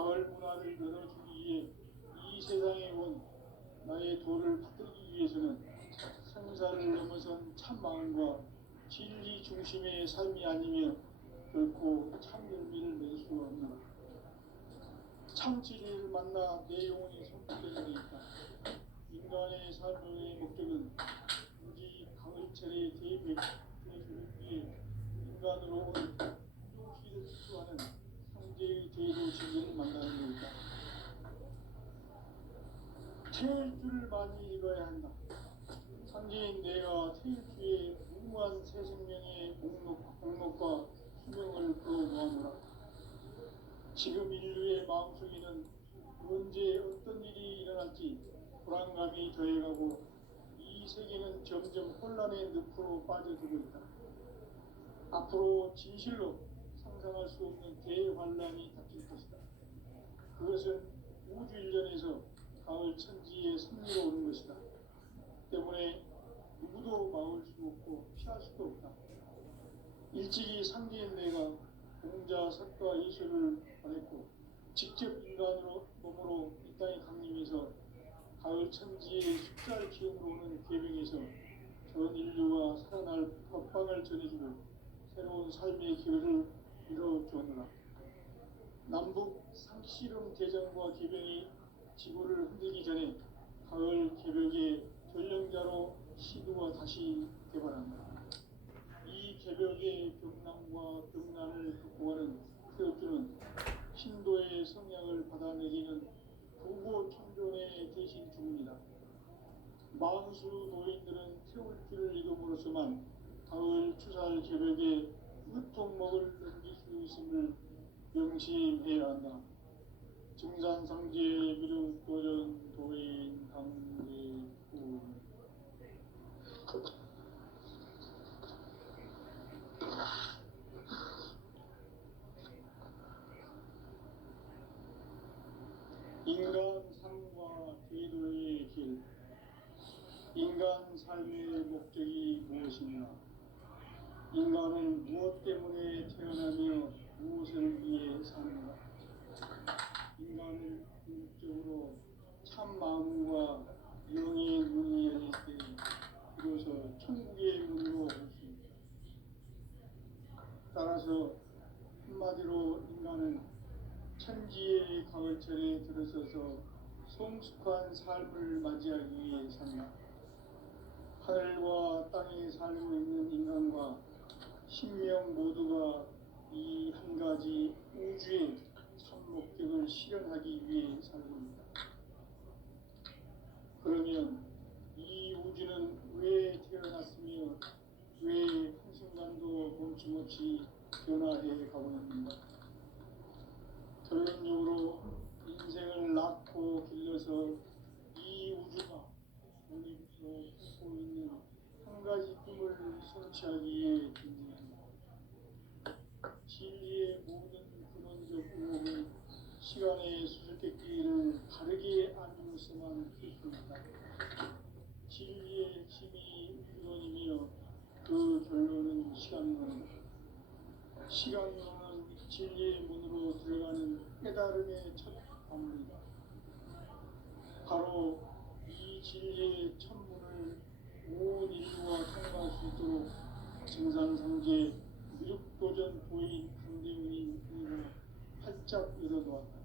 가을 문화를 열어주기 위해 이 세상에 온 나의 도를 받들기 위해서는 생사를 넘어선 참 마음과 진리 중심의 삶이 아니며 결코 참 열매를 낼 수 없는 참 진리를 만나 내 영혼이 성숙되는 데 있다. 인간의 삶의 목적은 오직 가을철의 대주를 위해 인간으로 온 부족시를 수하는 형제의 제도 진리를 만나는 데 있다. 태일주를 많이 읽어야 한다. 선지인 내가 태일주의 무무한 새 생명의 목록과 수명을 끌어모아노라. 지금 인류의 마음속에는 언제 어떤 일이 일어날지 불안감이 더해가고 이 세계는 점점 혼란의 늪으로 빠져들고 있다. 앞으로 진실로 상상할 수 없는 대환란이 닥칠 것이다. 그것은 우주 일련에서 가을 천지의 섭리로 오는 것이다. 때문에 누구도 막을 수 없고 피할 수도 없다. 일찍이 상제인 내가 공자, 석가, 이수를 보냈고 직접 인간으로 몸으로 이 땅에 강림해서 가을 천지의 숫자를 기업으로 오는 계명에서 전 인류가 살아날 법방을 전해주고 새로운 삶의 기회를 이뤄주었노라. 남북 상씨름 대전과 개병이 지구를 흔들기 전에 가을 개벽의 전령자로 시도가 다시 개발한다. 이 개벽의 병난과 병난을 극복하는 태엽주는 신도의 성향을 받아내기는 부고 천존의 대신 중입니다. 만수 노인들은 태울주를 읽음으로써만 가을 추살 개벽의 끝통목을 넘길 수 있음을 명심해야 한다. 증산상제 미륵도전 도인 강제구 인간 삶과 제도의 길. 인간 삶의 목적이 무엇이냐? 인간은 무엇 때문에 태어나며 무엇을 위해 사는가? 인간은 궁극적으로 참 마음과 영의 눈이 열릴 때 비로소 천국의 문으로 올 수 있다. 따라서 한마디로 인간은 천지의 가을철에 들어서서 성숙한 삶을 맞이하기 위해 산다. 하늘과 땅에 살고 있는 인간과 신명 모두가 이 한 가지 우주의 참 목적을 실현하기 위해 살고 있다. 그러면 이 우주는 왜 태어났으며 왜 한순간도 멈춤없이 변화해 가고 있는가? 결론적으로 인생을 낳고 길러서 이 우주가 본인으로 품고 있는 한 가지 꿈을 성취하기 위해 존재한다. 진리의 모든 근원적 의혹은 시간의 수수께끼를 바르게 알므로서만 풀 수 있다. 진리의 핵심이 근원이며 그 결론은 시간론이다. 시간론은 진리의 문으로 들어가는 깨달음의 첫 관문이다. 바로 이 진리의 첫 문을 온 인류가 통과할 수 있도록 증산상제 미륵도전 도인 강대훈이 그리고 활짝 열어놓았다.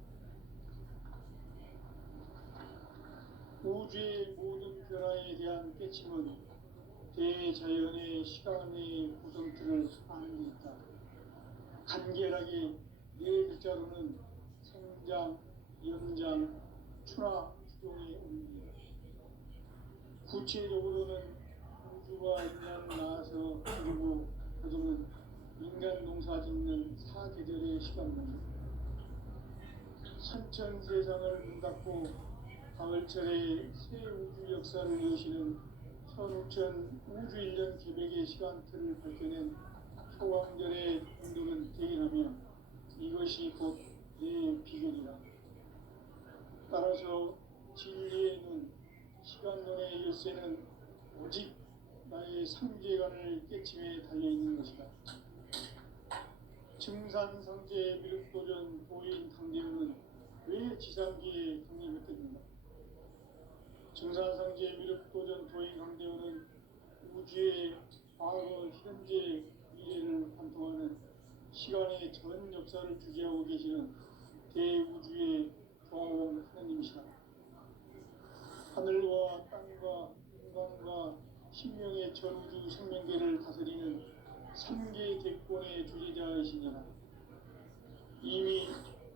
우주의 모든 변화에 대한 깨침은 대자연의 시간의 구성틀을 아는 데 있다. 간결하게 네 글자로는 생장, 연장, 추나 추동의 의미다. 구체적으로는 우주가 인간을 낳아서 그리고 거두는 인간 농사 짓는 사계절의 시간론이다. 선천세상을 문 닫고 가을철에 새 우주 역사를 여시는 선우천 우주일년 개백의 시간틀을 밝혀낸 소왕절의 운동은 대인하며 이것이 곧 내 비결이다. 따라서 진리의 눈, 시간론의 열쇠는 오직 나의 상제관을 깨침에 달려있는 것이다. 증산상제 미륵도전 도인 강대훈은 최지상기에 강림했답니다. 증산상제 미륵도전 도인 강대원은 우주의 과거, 현재, 미래를 관통하는 시간의 전 역사를 주재하고 계시는 대우주의 종원 하나님이시다. 하늘과 땅과 인간과 신명의 전우주 생명계를 다스리는 3개 대권의 주재자이시니라. 이미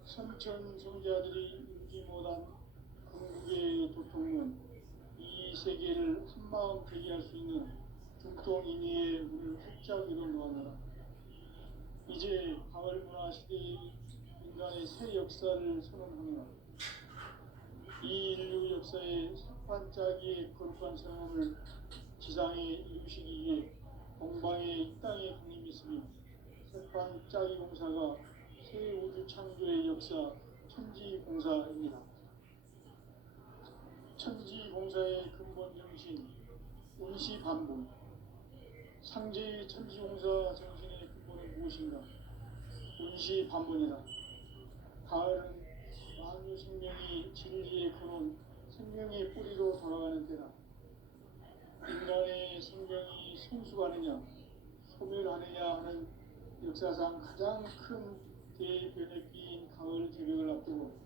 선천 성자들이 이루지 못한 궁극의 도통은 이 세계를 한마음 되게 할 수 있는 중통인의의 문을 활짝 열어놓아라. 이제 가을 문화 시대의 인간의 새 역사를 선언하노라. 이 인류 역사의 반짝이의 거룩한 성함을 지상에 이루시기 위해 동방의 이 땅에 강림했으며 새반짝이 공사가 새 우주 창조의 역사 천지공사입니다. 천지공사의 근본 정신 운시반본. 상제의 천지공사 정신의 근본은 무엇인가? 운시반본이다. 가을은 만유 생명이 진리의 근원, 생명의 뿌리로 돌아가는 때다. 인간의 생명이 성숙하느냐, 소멸하느냐 하는 역사상 가장 큰 대변혁기인 가을 개벽을 앞두고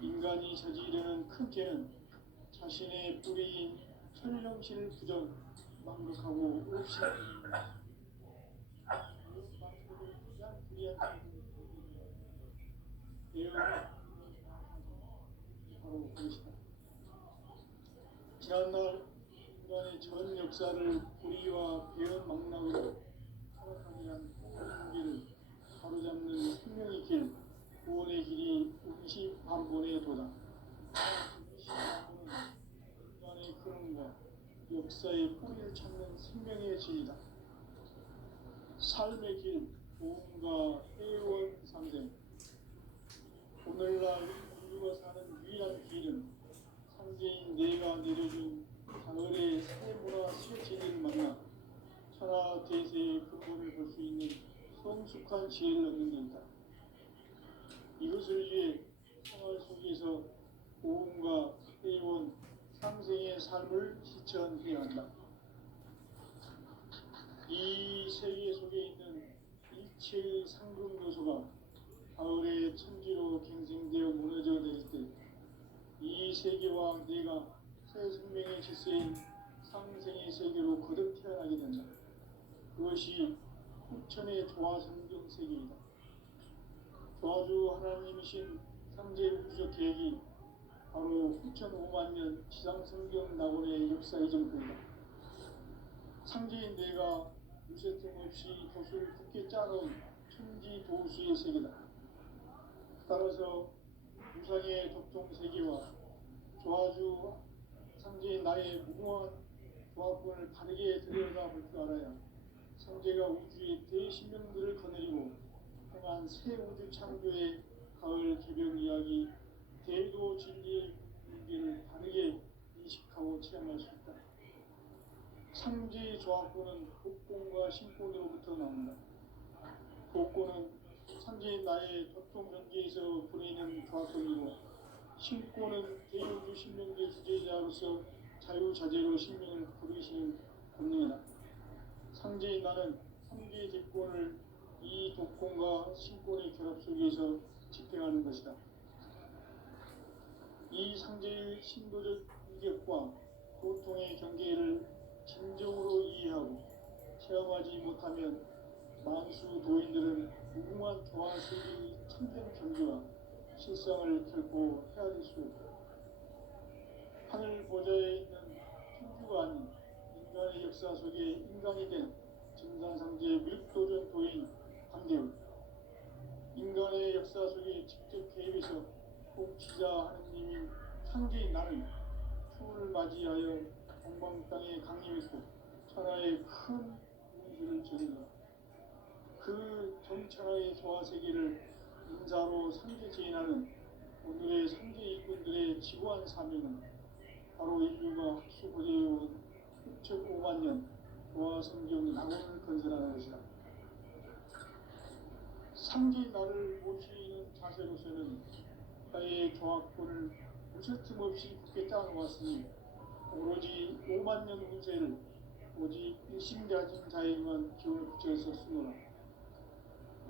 인간이 저지르는 큰 죄는 자신의 뿌리인 천령실 부정, 망극하고 없이 가장 불리한 바로 그것이다. 지난날 인간의 전 역사를 불의와 배은 망락으로 타락하게 한 한계를 바로잡는 생명의 길, 구원의 길이 운시반본에 도다. 운시반본은 인간의 근원과 역사의 뿌리를 찾는 생명의 진리다. 삶의 길, 도움과 회원 상생. 오늘날 인류가 사는 유일한 길은 상제인 내가 내려준 가을의 새 문화 새 진리를 만나 천하 대세의 근본을 볼 수 있는 성숙한 지혜를 얻는 데이다. 이것을 위해 생활 속에서 도움과 회원, 상생의 삶을 실천해야 한다. 이 세계 속에 있는 일체의 상금 요소가 가을의 천지로 갱생되어 무너져 내릴 때 이 세계와 내가 새 생명의 질서인 상생의 세계로 거듭 태어나게 된다. 그것이 후천의 조화성경 세계이다. 조화주 하나님이신 상제 우주적 계획이 바로 후천 5만 년 지상성경 낙원의 역사 이전부이다. 상제인 내가 유세 틈 없이 돛을 굳게 짜놓은 천지 도수의 세계다. 따라서 무상의 독종 세계와 조화주 상제인 나의 무궁한 조합권을 바르게 들여다볼 줄 알아야 상제가 우주의 대신명들을 거느리고 행한 새 우주 창조의 가을 개벽 이야기 대도 진리의 의미를 바르게 인식하고 체험할 수 있다. 상제의 조합권은 복권과 신권으로부터 나온다. 복권은 상제인 나의 독종 전기에서 보내는 조합권이고 신권은 대우주 신명계 주제자로서 자유자재로 신명을 부르시는 권능이다. 상제인 나는 3개의 대권을 이 독권과 신권의 결합 속에서 집행하는 것이다. 이 상제의 신도적 인격과 고통의 경계를 진정으로 이해하고 체험하지 못하면 만수 도인들은 무궁한 조화 세계의 참된 경지와 실상을 결코 헤아릴 수 없다. 하늘 보좌에 있는 천주가 아닌 인간의 역사 속에 인간이 된 증산상제 미륵도전 도인 강대훈. 인간의 역사 속에 직접 개입해서 통치자 하느님인 상제인 나는 추운을 맞이하여 동방 땅에 강림했고 천하의 큰 운수를 전한다. 그 전천하의 조화세계를 인자로 상제 제인하는 오늘의 상제 일꾼들의 지구한 사명은 바로 인류가 학수고대해온 6,5만 년 조화성경 낙원을 건설하는 것이다. 상제인 나를 모시는 자세로서는 나의 조합권을 무셔틈없이 굳게 짜놓았으니 오로지 5만 년 운세를 오직 일심 가진 자에게만 기운을 붙여서 쓰노라.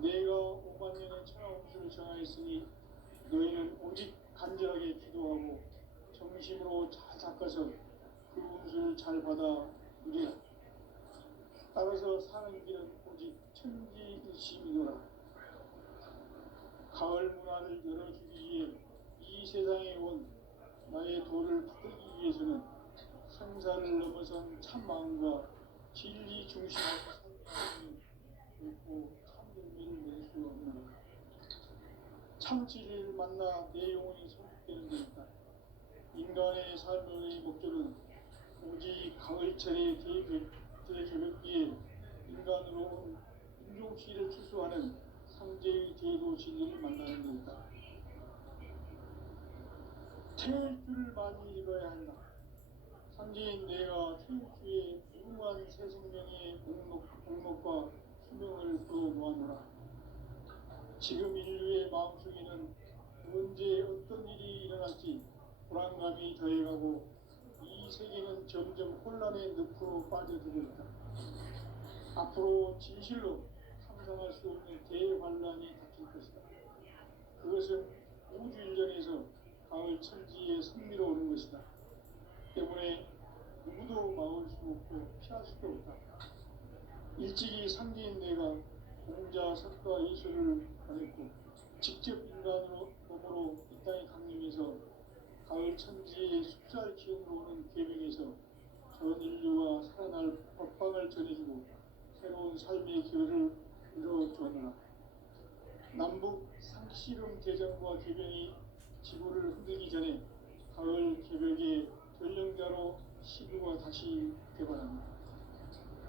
내가 5만 년의 천하 운수를 정하였으니 너희는 오직 간절하게 기도하고 정심으로 잘 닦아서 그 운수를 잘 받아 누리라. 따라서 사는 길은 오직 천지일심이노라. 가을 문화를 열어주기 위해 이 세상에 온 나의 도를 받들기 위해서는 생사를 넘어선 참 마음과 진리 중심의 삶을 결코 참을미를 낼 수 없는 참 진리를 만나 내 영혼이 성숙되는 데있다. 인간의 삶의 목적은 오직 가을철의 대저녁기에 인간으로 온 인종시를 추수하는 상제의 제도 진리를 만나는 데있다. 태울 줄을 많이 읽어야 한다. 상제인 내가 태울주의 무궁한 새 생명의 목록과 수명을 풀어놓아노라. 지금 인류의 마음속에는 언제 어떤 일이 일어날지 불안감이 더해가고 이 세계는 점점 혼란의 늪으로 빠져들고 있다. 앞으로 진실로 상상할 수 없는 대환란이 닥칠 것이다. 그것은 우주 일전에서 가을 천지에 승리로 오는 것이다. 때문에 누구도 막을 수 없고 피할 수도 없다. 일찍이 상제인 내가 공자, 석가, 이수를 보냈고 직접 인간으로 몸으로 이 땅에 강림해서 가을 천지의 숲살 기운으로 오는 계명에서 전 인류가 살아날 법방을 전해주고 새로운 삶의 기회를 이루어주느라. 남북 상씨름 대전과 개병이 지구를 흔들기 전에 가을 개벽의 전령자로 시구가 다시 개발합니다.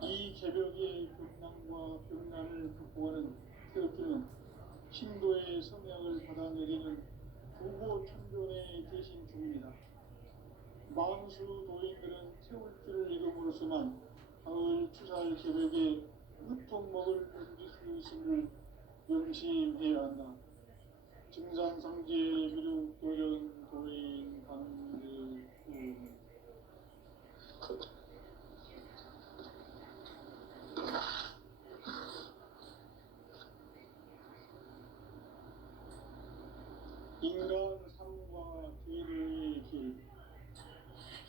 이 개벽의 병난과 병난을 극복하는 태극기는 신도의 성향을 받아내리는 부고 천존의 대신 중입니다. 망수 노인들은 태울 줄을 잃음으로써만 가을 추살 개벽의 으통목을 옮길 수 있음을 명심해야 한다. 증산상제 미륵 도전 도인 강제구 인간 삶과 계류의 길.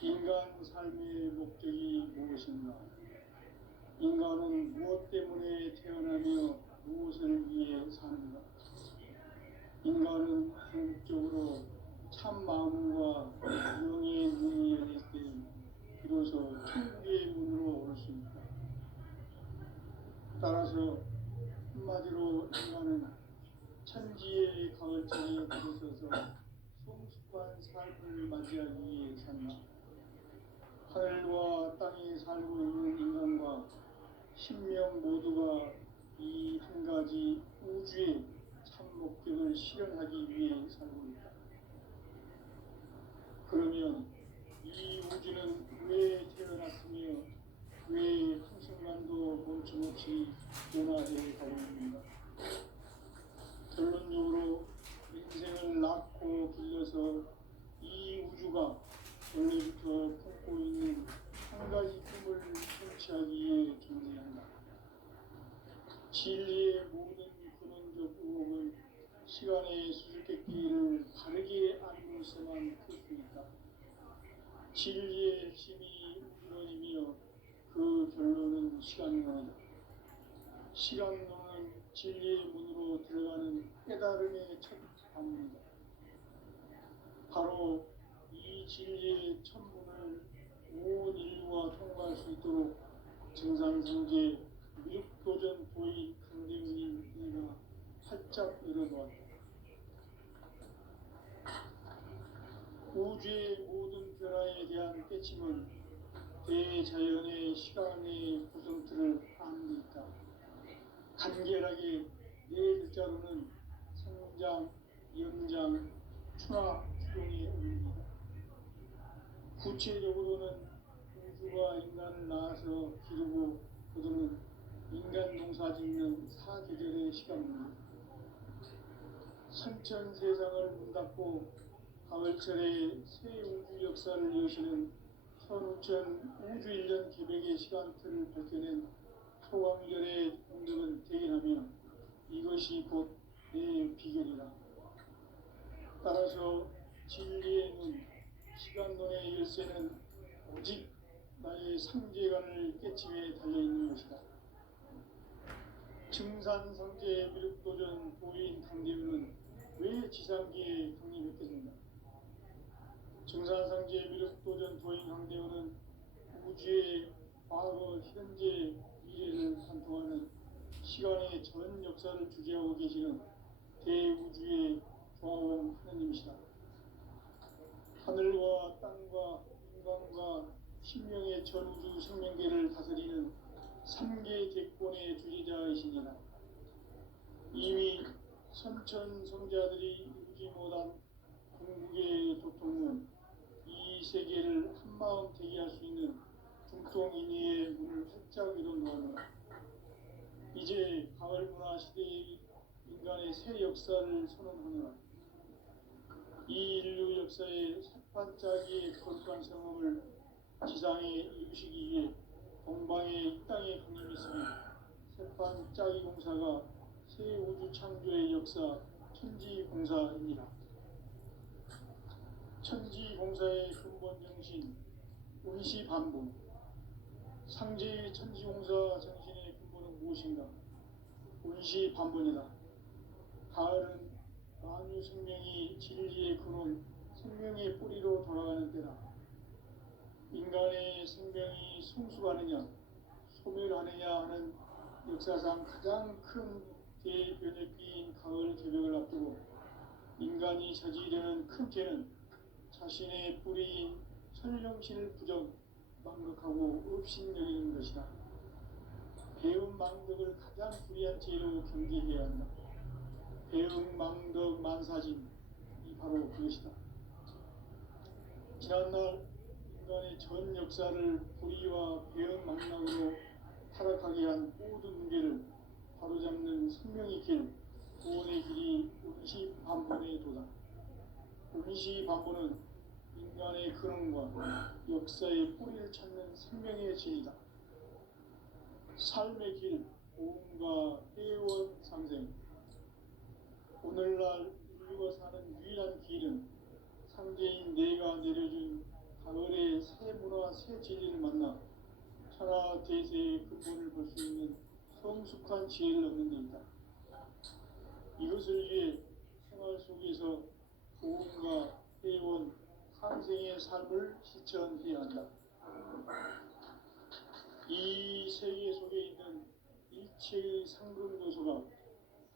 인간 삶의 목적이 무엇인가? 인간은 무엇 때문에 태어나며 무엇을 위해 사는가? 인간은 궁극적으로 참 마음과 영의 문이 열릴 때 비로소 천국의 문으로 올 수 있다. 따라서 한마디로 인간은 천지의 가을철에 들어서서 성숙한 삶을 맞이하기 위해 산다. 하늘과 땅에 살고 있는 인간과 신명 모두가 이 한 가지 우주의 참 목적을 실현하기 위해 살고 있다. 그러면 이 우주는 왜 태어났으며 왜 한순간도 멈춤없이 변화해 가고 있는가? 결론적으로 인생을 낳고 길러서 이 우주가 원래부터 품고 있는 한 가지 꿈을 성취하기 위해 존재한다. 진리의 모든 근원적 의혹은 시간의 수수께끼를 바르게 알고 있어만 풀 수 있다. 진리의 핵심이 우주론이며 그 결론은 시간론이다. 시간론은 진리의 문으로 들어가는 깨달음의 첫 방문이다. 바로 이 진리의 천문을 온 인류가 통과할 수 있도록 증산상제 미륵도전 도의 강대문인 이가 활짝 열어놓았다. 우주의 모든 변화에 대한 깨침은 대자연의 시간의 구성틀을 아는 데 있다. 간결하게 네 글자로는 성장, 연장, 추나, 추동의 의미이다. 구체적으로는 우주가 인간을 낳아서 기르고 거두는 인간 농사 짓는 사계절의 시간입니다. 선천 세상을 문 닫고 가을철의 새 우주 역사를 여시는 15,000 우주 1년 계획의 시간표를 밝혀낸 소강렬의 공덕은 대견하며 이것이 곧 내 비결이다. 따라서 진리의 눈, 시간론의 열쇠는 오직 나의 상제관을 깨침에 달려있는 것이다. 증산상제 미륵도전 도인 강대우는 왜 지상기에 강림했겠는가? 증산상제 미륵도전 도인 강대우는 우주의 과거, 현재, 미래를 관통하는 시간의 전 역사를 주재하고 계시는 대우주의 조화원 하느님이시다. 하늘과 땅과 인간과 신명의 전우주 생명계를 다스리는 3개 대권의 주제자이시니라. 이미 선천성자들이 이루지 못한 궁극의 도통은 이 세계를 한마음 되게 할 수 있는 중통인의의 문을 활짝 열어놓으노라. 이제 가을 문화 시대의 인간의 새 역사를 선언하노라. 이 인류 역사의 새반짝이의 거룩한 성험을 지상에 이루시기 위해 동방의 이 땅에 강림했으며 새반짝이 공사가 새 우주 창조의 역사 천지공사입니다. 천지공사의 근본 정신 운시반본. 상제의 천지공사 정신의 근본은 무엇인가? 운시반본이다. 가을은 만유 생명이 진리의 근원, 생명의 뿌리로 돌아가는 때다. 인간의 생명이 성숙하느냐, 소멸하느냐 하는 역사상 가장 큰 대변혁기인 가을 개벽을 앞두고 인간이 저지르는 큰 죄는 자신의 뿌리인 천령신을 부정, 망극하고 업신여기는 것이다. 배움 망덕을 가장 불의한 죄로 경계해야 한다. 배움 망덕 만사진이 바로 그것이다. 지난날 인간의 전 역사를 불의와 배움 망락으로 타락하게 한 모든 문제를 바로잡는 생명의 길, 구원의 길이 운시반본의 도다. 운시반본은 인간의 근원과 역사의 뿌리를 찾는 생명의 진이다. 삶의 길, 고음과 회원 상생. 오늘날 인류가 사는 유일한 길은 상제인 내가 내려준 가을의 새 문화, 새 진리를 만나 천하 대세의 근본을 볼 수 있는 성숙한 지혜를 얻는 데 있다. 이것을 위해 생활 속에서 고음과 회원, 상생의 삶을 실천해야 한다. 이 세계 속에 있는 일체의 상금 요소가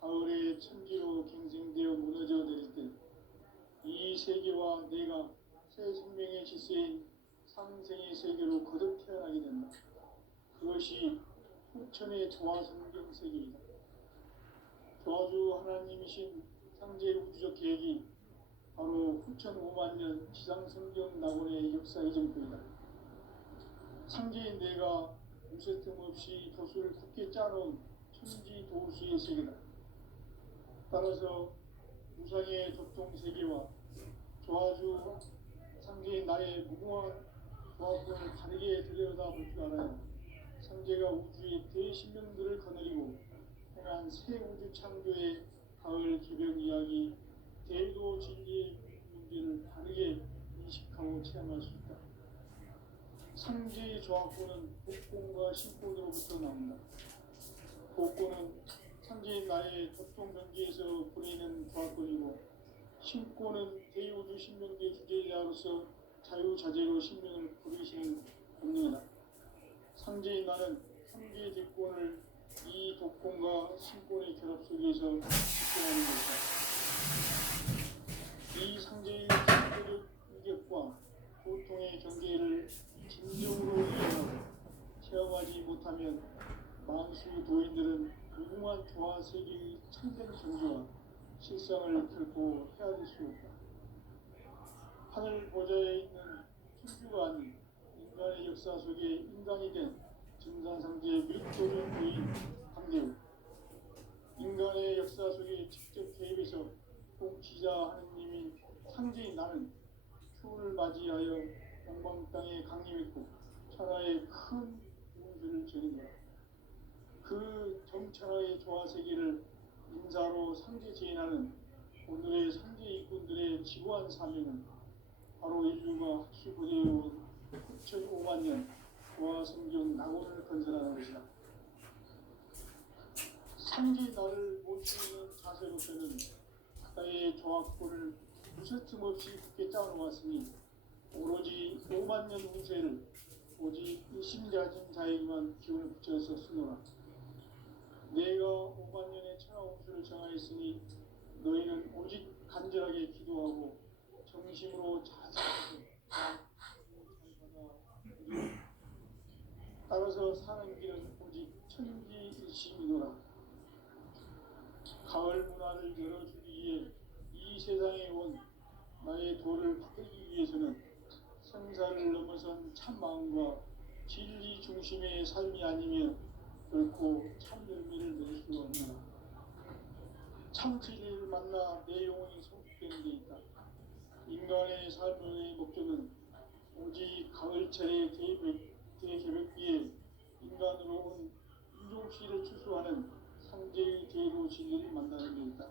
가을의 천지로 갱생되어 무너져 내릴 때 이 세계와 내가 새 생명의 질서인 상생의 세계로 거듭 태어나게 된다. 그것이 후천의 조화 성경 세계이다. 조화주 하나님이신 상제 우주적 계획이 바로 후천 5만 년 지상 성경 낙원의 역사 이전표이다. 상제인 내가 무쇠틈 없이 도수를 굳게 짜놓은 천지 도수의 세계다. 따라서 무상의 접종 세계와 조화주 상제인 나의 무궁한 조화권을 다르게 들여다볼 줄 알아야 상제가 우주의 대신명들을 거느리고 행한 새 우주 창조의 가을 개벽 이야기, 대도 진리의 문제를 다르게 인식하고 체험할 수 있다. 상제의 조화권은 복권과 신권으로부터 나온다. 복권은 상제인 나의 접종 경계에서 보내는 조화권이고, 신권은 대우주 신명계 주제자로서 자유자재로 신명을 부르시는 본능이다. 상제인 나는 3개의 대권을 이 독권과 신권의 결합 속에서 집행하는 것이다. 이 상제의 신권적 인격과 고통의 경계를 진정으로 이해하고 체험하지 못하면 만수 도인들은 무궁한 조화 세계의 참된 정지와 실상을 결코 헤아릴 수 없다. 하늘 보좌에 있는 천주가 아닌 인간의 역사 속에 인간이 된 증산상제의 미륵도전 부인 강대우. 인간의 역사 속에 직접 개입해서 공치자 하느님인 상제인 나는 추우를 맞이하여 동방 땅에 강림했고 천하에 큰 용수를 전이노라. 그 정천하의 조화세계를 인사로 상제 제인하는 오늘의 상제 일꾼들의 지고한 사명은 바로 인류가 학수부대해온 9,500만 년 조화성경 낙원을 건설하는 것이다. 상제의 나를 모시는 자세로서는 바다의 조합권을 무쇠틈 없이 굳게 짜놓았으니 오로지 5만 년 운세를 오직 일심가진 자에게만 기운을 붙여서 쓰노라. 내가 5만 년의 천하운수를 정하였으니 너희는 오직 간절하게 기도하고 정심으로 자세하게 따라서 사는 길은 오직 천지일심이노라. 가을 문화를 열어주기 위해 이 세상에 온 나의 도를 받들기 위해서는 생사를 넘어선 참 마음과 진리 중심의 삶이 아니면 결코 참 열매를 맺을 수가 없노라. 참 진리를 만나 내 영혼이 성숙되는 데 있다. 인간의 삶의 목적은 오직 가을철의 대개벽기에 인간으로 온 인종씨를 추수하는 상제의 대로 진리를 만나는 데 있다.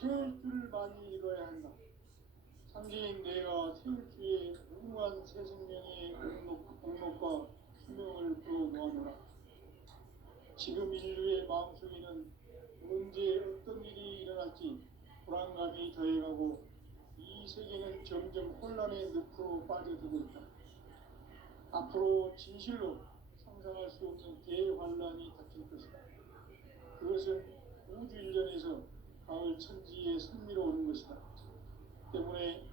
태울 줄을 많이 읽어야 한다. 상제인 내가 태울 주에 무궁한 새 생명의 공목과 수명을 불어 모아노라. 지금 인류의 마음속에는 언제 어떤 일이 일어날지 불안감이 더해가고 이 세계는 점점 혼란의 늪으로 빠져들고 있다. 앞으로 진실로 상상할 수 없는 대환란이 닥칠 것이다. 그것은 우주 일련에서 가을 천지에 선미로운 것이다. 때문에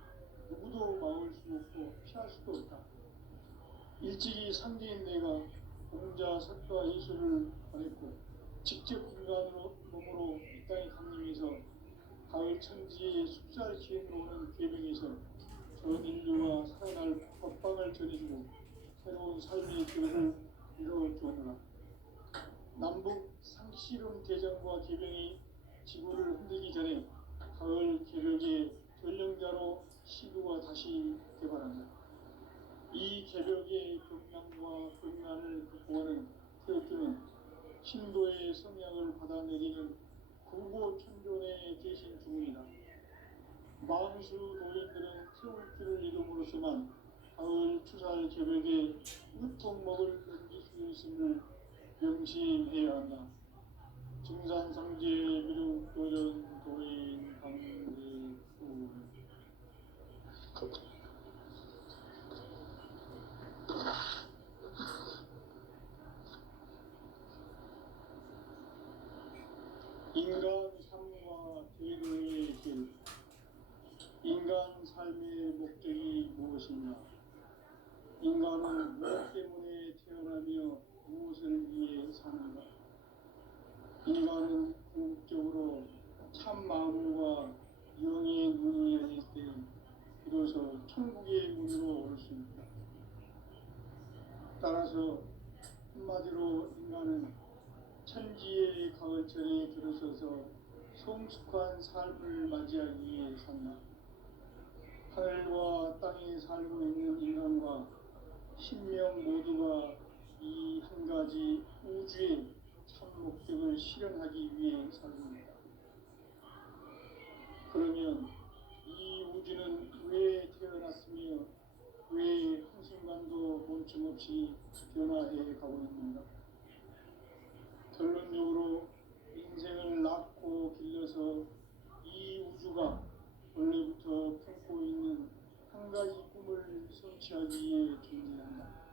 누구도 막을 수 없고 피할 수도 없다. 일찍이 상제인 내가 공자, 석가, 예수를 보냈고 직접 인간으로 몸으로 이 땅에 강림해서 가을 천지의 숲살 기운으로 오는 계명에서 전 인류가 살아날 법방을 전해주고 새로운 삶의 길을 이뤄주었노라. 남북 상씨름 대전과 계병이 지구를 흔들기 전에 가을 개벽의 전령자로 시구가 다시 개발한다. 이 개벽의 경랑과 경란을 극복하는 태극기는 신도의 성향을 받아내리는 구고천존의 대신 중이다. 망수 도인들은 태울 줄을 이름으로서만 가을 추살 개벽에 으통먹을 넘길 수 있음을 명심해야 한다. 증산상제 미륵도전 도인 강대구 인간 삶과 대도의 길. 인간 삶의 목적이 무엇이냐? 인간은 무엇 때문에 태어나며 무엇을 위해 사는가? 인간은 궁극적으로 참 마음과 영의 눈이 열릴 때 비로소 천국의 문으로 오를 수 있다. 따라서 한마디로 인간은 천지의 가을철에 들어서서 성숙한 삶을 맞이하기 위해 산다. 하늘과 땅에 살고 있는 인간과 신명 모두가 이 한 가지 우주의 참 목적을 실현하기 위해 살고있다. 그러면 이 우주는 왜 태어났으며 왜 한순간도 멈춤없이 변화해 가고 있는가? 결론적으로 인생을 낳고 길러서 이 우주가 원래부터 품고 있는 한 가지 꿈을 성취하기 위해 존재한다.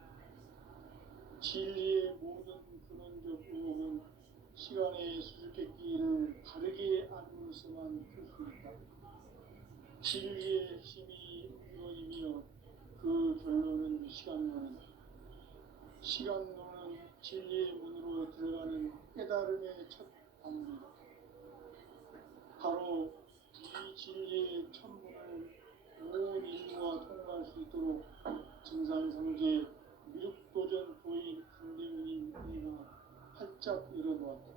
진리의 모든 근원적 의혹은 시간의 수수께끼를 바르게 알므로서만 풀 수 있다. 진리의 핵심이 의론이며 그 결론은 시간론이다. 시간론은 진리의 문으로 들어가는 깨달음의 첫 방문이다. 바로 이 진리의 천문을 온 인류가 통과할 수 있도록 증산상제 미륵도전 도인 강대문인 우리가 활짝 열어놓았다.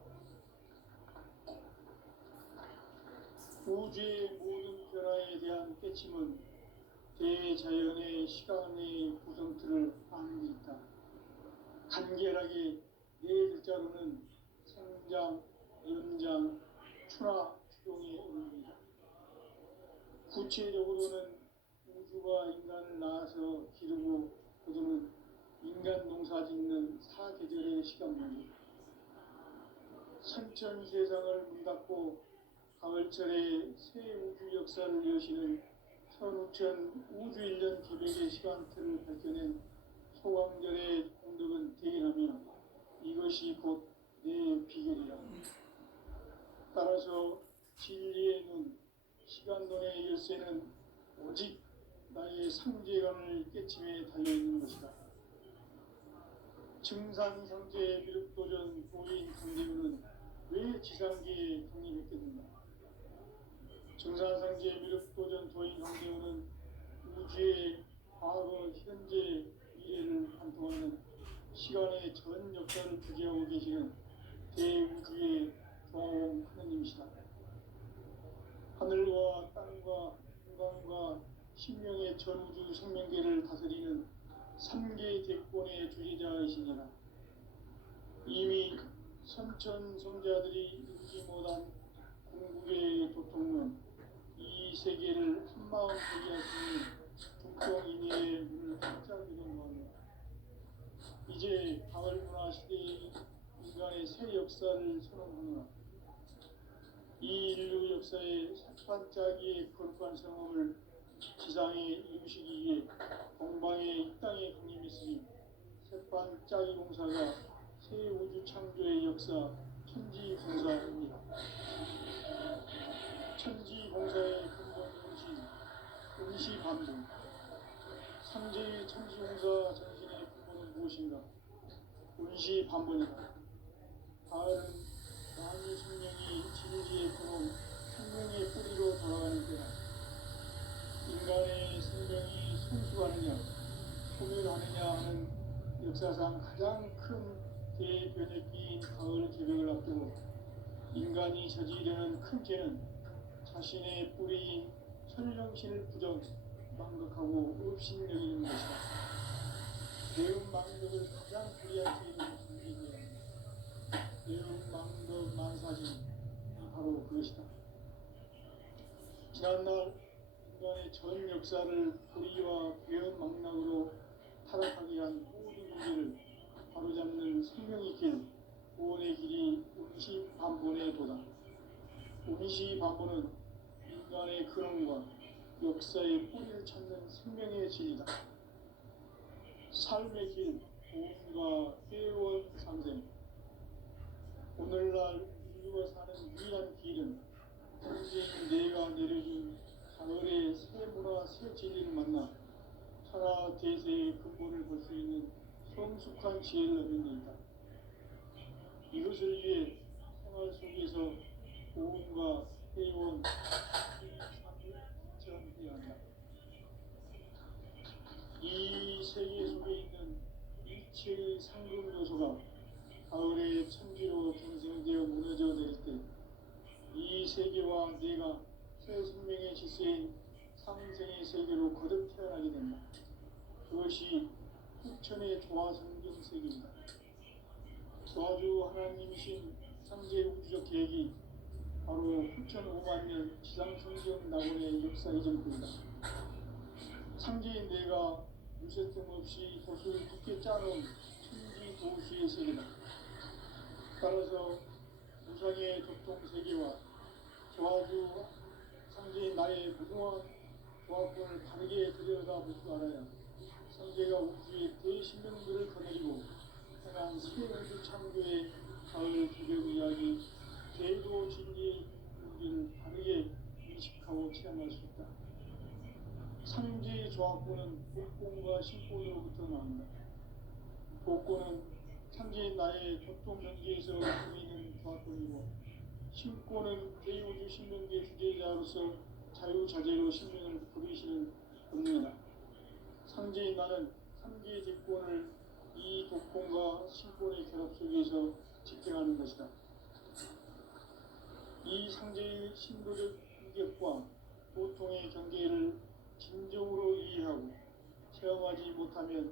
우주 우주의 모든 변화에 대한 깨침은 대자연의 시간의 구성틀을 아는 데 있다. 간결하게 네 글자로는 생장, 연장, 추나 추동의 의미다. 구체적으로는 우주가 인간을 낳아서 기르고 거두는 인간 농사 짓는 사계절의 시간입니다. 선천 세상을 문닫고 가을철에 새 우주 역사를 여시는 선우천 우주 1년 기백의 시간틀을 밝혀낸 소강절의 공덕은 대견하며 이것이 곧 내 비결이라. 따라서 진리의 눈, 시간론의 열쇠는 오직 나의 상제관을 깨침에 달려있는 것이다. 증산상제 미륵도전 도인 강대우는 왜 지상계에 강림했겠는가? 증산상제 미륵도전 도인 강대우는 우주의 과거, 현재, 미래를 관통하는 시간의 전 역사를 주재하고 계시는 대우주의 조화원 하느님이시다. 하늘과 땅과 공간과 신명의 전우주 생명계를 다스리는 삼계 대권의 주제자이시니라. 이미 선천성자들이 이루지 못한 궁극의 도통은 이 세계를 한마음 포기하시니 북경인의 문을 활짝 열어놓았노라. 이제 가을문화 시대의 인간의 새 역사를 선언하노라. 이 인류 역사의 반짝이의 거룩한 성험을 지상에 이루시기 위해 동방의 이 땅에 강림했으니 새반짝이 공사가 새 우주 창조의 역사 천지공사입니다. 천지공사의 근본 정신 응시반복. 삼재의 천지공사 정신의 근본은 무엇인가? 응시반복이다. 가을은 만유 생명이 진리의 근원, 생명의 뿌리로 돌아가는 때다. 인간의 생명이 성숙하느냐, 소멸하느냐 하는 역사상 가장 큰 대변혁기인 가을 개벽을 앞두고 인간이 저지르는 큰 죄는 자신의 뿌리인 천령신을 부정, 망각하고 업신여기는 것이다. 배움 망덕을 가장 불이한 죄는 정죄죄야. 배움 망덕 만사진이 바로 그것이다. 지난날 인간의 전 역사를 불의와 배움 망락으로 타락하게 한 모든 문제를 바로잡는 생명의 길, 구원의 길이 운시반본의 도다. 운시반본은 인간의 근원과 역사의 뿌리를 찾는 생명의 진리다. 삶의 길, 고음과 회원 상생. 오늘날 인류가 사는 유일한 길은 현재인 내가 내려준 가을의 새 문화, 새 진리를 만나 천하 대세의 근본을 볼 수 있는 성숙한 지혜를 얻는 데 있다. 이것을 위해 생활 속에서 고음과 회원, 실천해야 한다. 이 세계 속에 있는 일체의 상금 요소가 가을의 천지로 경생되어 무너져 내릴 때 이 세계와 내가 새 생명의 질서인 상생의 세계로 거듭 태어나게 된다. 그것이 후천의 조화 성경 세계입니다. 조화주 하나님이신 상제 우주적 계획이 바로 후천 5만 년 지상 성경 낙원의 역사 이전입니다. 상제인 내가 무쇠뜸 없이 돛을 굳게 짜놓은 천지 도시의 세계다. 따라서 무상의 도통 세계와 조화주 상제인 나의 무궁한 조화권을 바르게 들여다볼 줄 알아야 상제가 우주의 대신명들을 거느리고 행한 새 우주 창조의 가을 개벽 이야기, 제도 진리의 의미를 바르게 인식하고 체험할 수 있다. 상제의 조화권은 복권과 신권으로부터 나온다. 복권은 상제인 나의 도통 경계에서 보이는 조화권이고, 신권은 대우주 신명계 주제자로서 자유자재로 신명을 부리시는 본능이다. 상제인 나는 상제의 직권을 이 독권과 신권의 결합 속에서 집행하는 것이다. 이 상제의 신도적 감격과 고통의 경계를 진정으로 이해하고 체험하지 못하면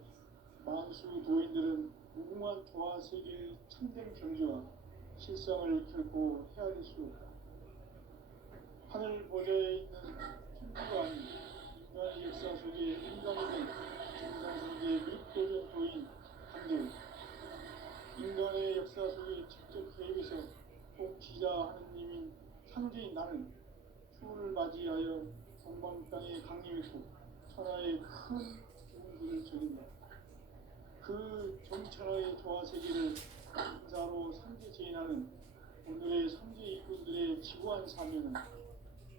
만수 도인들은 무궁한 조화 세계의 참된 경지와 실상을 결코 헤아릴 수 없다. 하늘 보좌에 있는 천주가 아닌 인간의 역사 속에 인간이 된 정상세계의 밑도전도인 한계로 인간의 역사 속에 직접 개입해서 통치자 하느님인 상제인 나는 추후를 맞이하여 동방 땅에 강림했고 천하의 큰 기운들을 전인다. 그 정천하의 조화 세계를 인사로 상제 제인하는 오늘의 상제 일꾼들의 지구한 사명은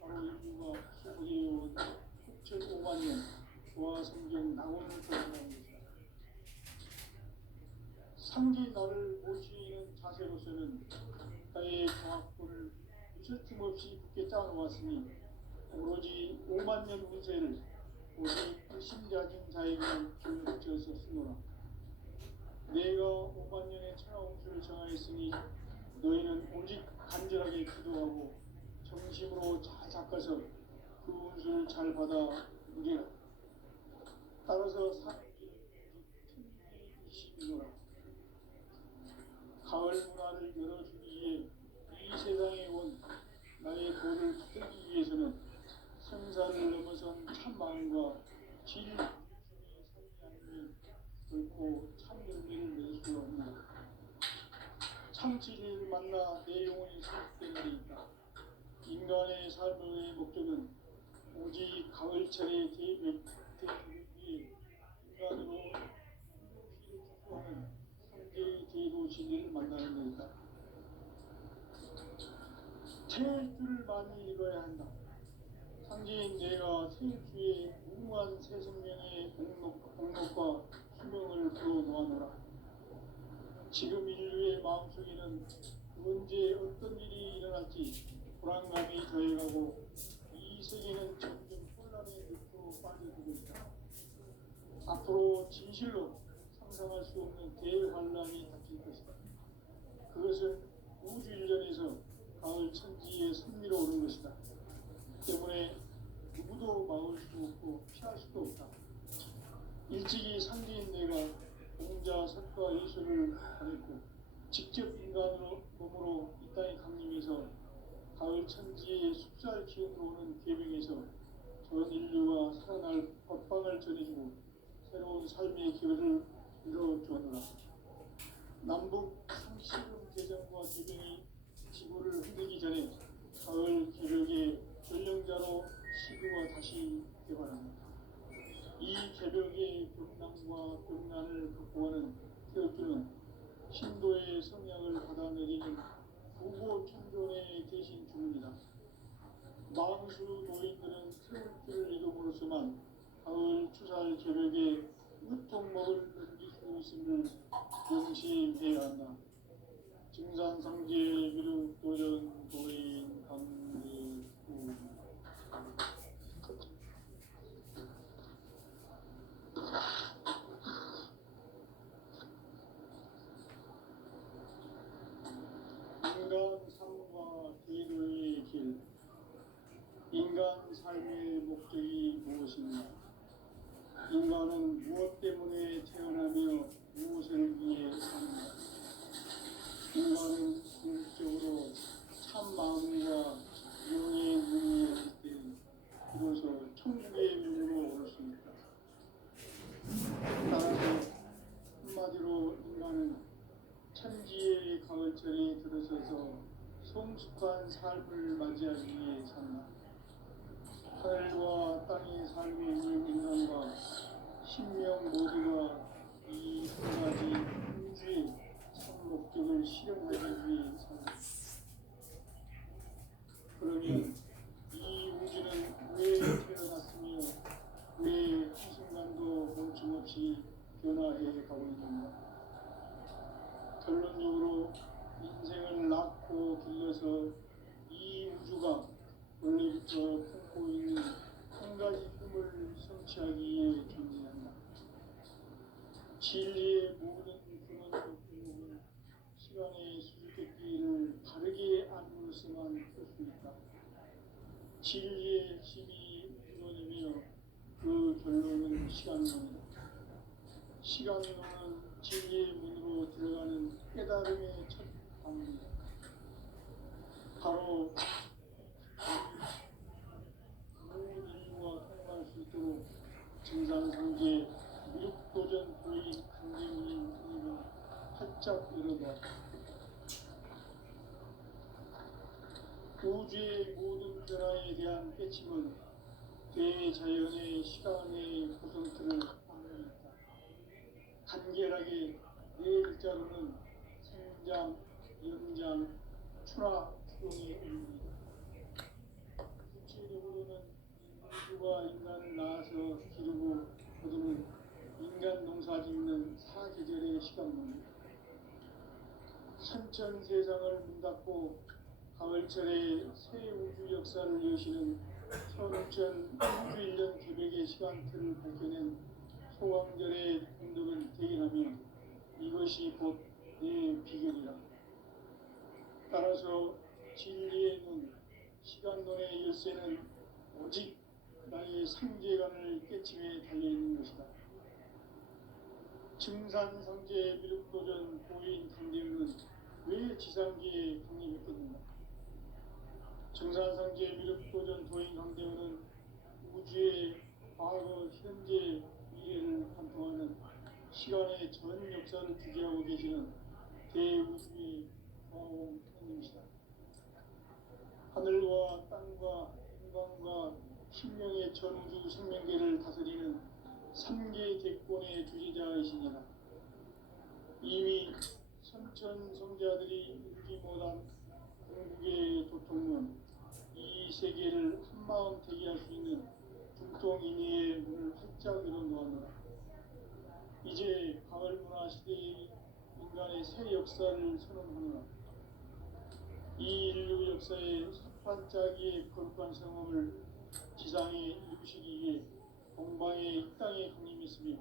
바로 인류가 수복해온 6,500만 년 조화 성경 낙원을 거듭하는 것이다. 상제 나를 모시는 자세로서는 나의 정확도를 무실 틈 없이 굳게 짜놓았으니 오로지 5만 년 운세를 오직 불신자진 자에게만 기울여져서 쓰노라. 내가 5만 년의 천하홍수를 정하였으니 너희는 오직 간절하게 기도하고 정심으로 잘 닦아서 그 운수를 잘 받아 누리라. 따라서 사람들이 천지이시노라. 가을 문화를 열어주기 위해 이 세상에 온 나의 도를 붙들기 위해서는 생사를 넘어선 참 마음과 진리 중심의 삶이 아니면 결코 참 열매를 낼 수 없는 참 진리를 만나 내 영혼이 수습되는 데 있다. 인간의 삶의 목적은 오직 가을철의 대벽 위에 인간으로 피를 축소하는 상제의 제도 진리를 만나는 데 있다. 태일주를 많이 읽어야 한다. 상제인 내가 태일주의 무궁한 새 생명의 공록과 수명을 불어놓아노라. 지금 인류의 마음속에는 언제 어떤 일이 일어날지 불안감이 더해가고 이 세계는 점점 혼란의 늪으로 빠져들고 있다. 앞으로 진실로 상상할 수 없는 대환란이 닥칠 것이다. 그것은 우주 일전에서 가을 천지에 선미로 오는 것이다. 때문에 누구도 막을 수 없고 피할 수도 없다. 일찍이 상제인 내가 공자 석과 예수를 보냈고 직접 인간으로 몸으로 이 땅에 강림해서 가을 천지의 숲살 기운으로 오는 계명에서 전 인류가 살아날 법방을 전해주고 새로운 삶의 기회를 이뤄주었노라. 남북 상시름 대전과 개병이 지구를 흔들기 전에 가을 개벽의 전령자로 시구가 다시 개발합니다. 이 개벽의 벽난과 벽난을 극복하는 태엽주는 신도의 성향을 받아내리는 부고 천존의 대신 주문이다. 망수 노인들은 태엽주를 이름으로서만 가을 추살 개벽의 으통목을 넘길 수 있음을 명심해야 한다. 증산상제 미륵 도전 도인 강례구 인간 삶과 기도의 길. 인간 삶의 목적이 무엇인가? 인간은 무엇 때문에 태어나며 무엇을 위해 사는가? 인간은 궁극적으로 참 마음과 영의 눈이 열릴 때 비로소 천국의 문으로 올 수 있다. 따라서 한마디로 인간은 천지의 가을철에 들어서서 성숙한 삶을 맞이하기 위해 산다. 하늘과 땅에 살고 있는 인간과 신명 모두가 이 한 가지 우주의 참 목적을 실현하기 위해 산다. 그러면 이 우주는 왜 태어났으며 왜 한순간도 멈춤없이 변화해 가고 있는가? 결론적으로 인생을 낳고 길러서 이 우주가 원래 핵심이 이루어지며 그 결론은 시간론이다. 시간론은 진리의 문으로 들어가는 깨달음의 첫 방문이다. 바로 모든 인류가 통과할 수 있도록 증산상제 미륵도전 보인 강대문인 그림은 활짝 열어놓았다. 우주의 모든 변화에 대한 깨침은 대자연의 시간의 구성틀을 담고 있다. 간결하게 네 글자로는 생장, 연장, 추나, 추동의 의미이다. 구체적으로는 우주가 인간을 낳아서 기르고 거두는 인간 농사 짓는 사계절의 시간론이다. 선천 세상을 문 닫고 가을철에 새 우주 역사를 여시는 선우천 우주 1년 개백의 시간틀을 밝혀낸 소왕절의 공덕을 대인하며 이것이 곧 내 비결이라. 따라서 진리의 눈, 시간론의 열쇠는 오직 나의 상제관을 깨침에 달려있는 것이다. 증산상제 미륵도전 보인 강대문은 왜 지상계에 강림했겠는가? 증산상제 미륵도전 도인 강대문은 우주의 과거, 현재, 미래를 관통하는 시간의 전 역사를 주재하고 계시는 대우주의 과공님이시다. 하늘과 땅과 인간과 신명의 전우주 생명계를 다스리는 3개 대권의 주지자이시니라. 이미 선천 성자들이 읽지 못한 궁극의 도통문, 이 세계를 한마음 대기할 수 있는 중통인의의 문을 활짝 열어놓았노라. 이제 가을 문화 시대의 인간의 새 역사를 선언하노라. 이 인류 역사의 반짝이의 거룩한 성험을 지상에 이루시기 위해 동방의 이 땅에 강림했으며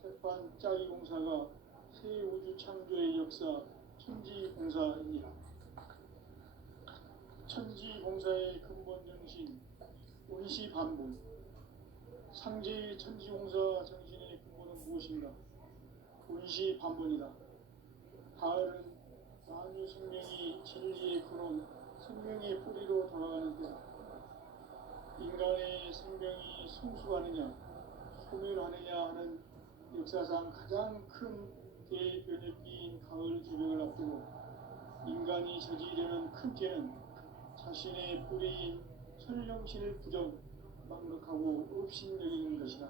새반짝이 공사가 새 우주 창조의 역사 천지공사입니다. 천지공사의 근본 정신 운시반본. 상제의 천지공사 정신의 근본은 무엇인가? 운시반본이다. 가을은 만유 생명이 진리의 근원, 생명의 뿌리로 돌아가는 때 인간의 생명이 성숙하느냐 소멸하느냐 하는 역사상 가장 큰 대변혁기인 가을 개벽을 앞두고 인간이 저지르는 큰 죄는 자신의 뿌리인 천령신을 부정, 망덕하고 업신여기는 것이다.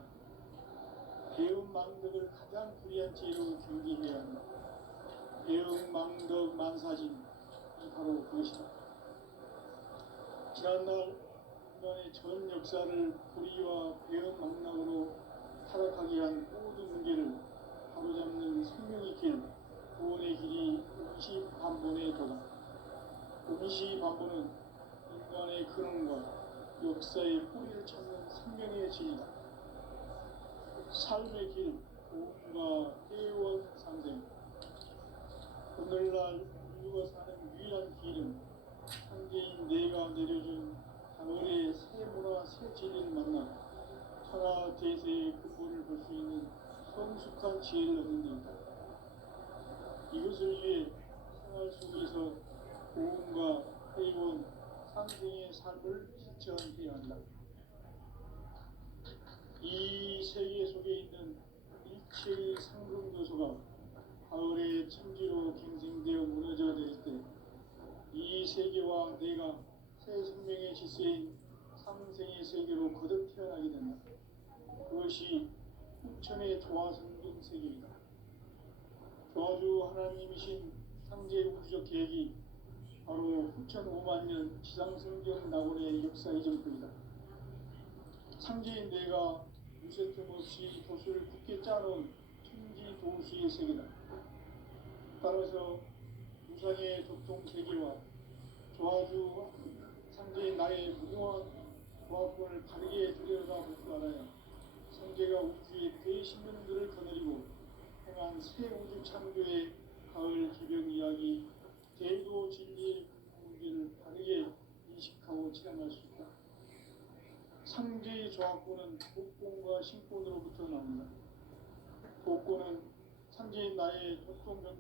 배움 망덕을 가장 불의한 죄로 경계해야 한다. 배움 망덕 만사진이 바로 그것이다. 지난날 인간의 전 역사를 불의와 배움 망락으로 타락하게 한 모든 문제를 바로잡는 생명의 길, 구원의 길이 운시반본의 도다. 운시반본은 인간의 근원과 역사의 뿌리를 찾는 생명의 진이다. 삶의 길, 고음과 회원 상생. 오늘날 인류가 사는 유일한 길은 상제인 내가 내려준 가을의 새 문화 새 진리를 만나 천하 대세의 근본을 볼 수 있는 성숙한 지혜를 얻는 데 있다. 이것을 위해 생활 속에서 고음과 회원 상생의 삶을 실천해야 한다. 이 세계 속에 있는 일체의 상금 요소가 가을의 천지로 갱생되어 무너져 내릴 때 이 세계와 내가 새 생명의 질서인 상생의 세계로 거듭 태어나게 된다. 그것이 후천의 조화성분 세계이다. 조화주 하나님이신 상제 우주적 계획이 바로 후천 5만 년 지상성경 낙원의 역사 이전뿐이다. 상제인 내가 무쇠틈 없이 도수를 굳게 짜놓은 천지 도수의 세계다. 따라서 무상의 도통 세계와 조화주 상제인 나의 무궁한 조화권을 바르게 들여다볼 줄 알아야 성제가 우주의 대신령들을 거느리고 행한 새 우주 창조의 가을 개벽 이야기 대도 진리의 문제를 바르게 인식하고 실행할 수 있다. 상제의 조합구는 복권과 신권으로부터 나옵니다. 복권은 상제인 나의 독종